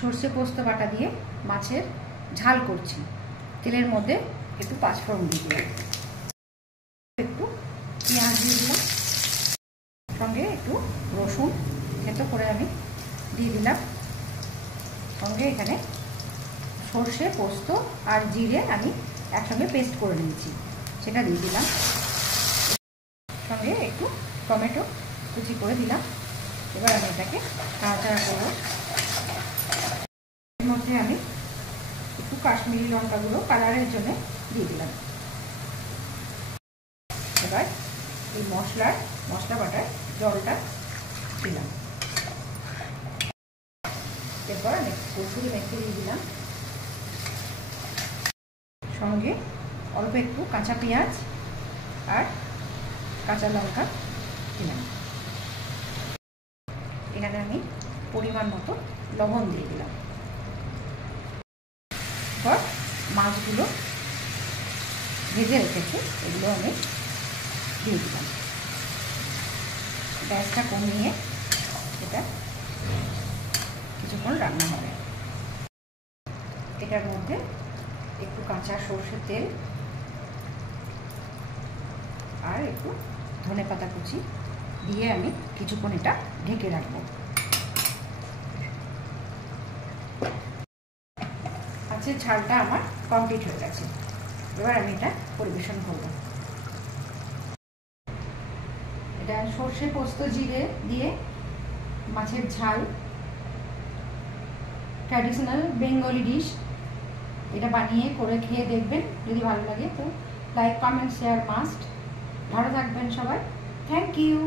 সর্ষে পোস্ত বাটা দিয়ে মাছের ঝাল করছি। তেলের মধ্যে একটু পাঁচফোড়ন দিয়ে দিলাম, একটু পেঁয়াজ দিয়ে দিলাম, সঙ্গে একটু রসুন থেতো করে আমি দিয়ে দিলাম, সঙ্গে এখানে সর্ষে পোস্ত আর জিরে আমি একসঙ্গে পেস্ট করে নিয়েছি সেটা দিয়ে দিলাম, সঙ্গে একটু টমেটো কুচি করে দিলাম। এবার আমি এটাকে নাড়াচাড়া করব। এর মধ্যে আমি একটু কাশ্মীরি লঙ্কা গুঁড়ো কালারের জন্য দিয়ে দিলাম। এবার এই মশলা বাটার জলটা দিলাম। এরপর কসুরি মেথি দিয়ে দিলাম, সঙ্গে অল্প একটু কাঁচা পেঁয়াজ আর কাঁচা লঙ্কা দিলাম। এখানে আমি পরিমাণ মতো লবণ দিয়ে দিলাম। এরপর মাছগুলো ভেজে রেখেছি এগুলো আমি দিয়ে দিলাম। গ্যাসটা কমিয়ে এটা কিছুক্ষণ রান্না হবে। এটার মধ্যে একটু কাঁচা সর্ষের তেল আর একটু ধনেপাতা কুচি দিয়ে আমি কিছুক্ষণ এটা ঢেকে রাখবো। মাছের ঝালটা আমার কমপ্লিট হয়ে গেছে। এবার আমি এটা পরিবেশন করব। এটা সর্ষে পোস্ত জিরে দিয়ে মাছের ঝাল, ট্র্যাডিশনাল বেঙ্গলি ডিশ। এটা বানিয়ে করে খেয়ে দেখবেন, যদি ভালো লাগে তো লাইক কমেন্ট শেয়ার মাস্ট। ভালো থাকবেন সবাই। Thank you.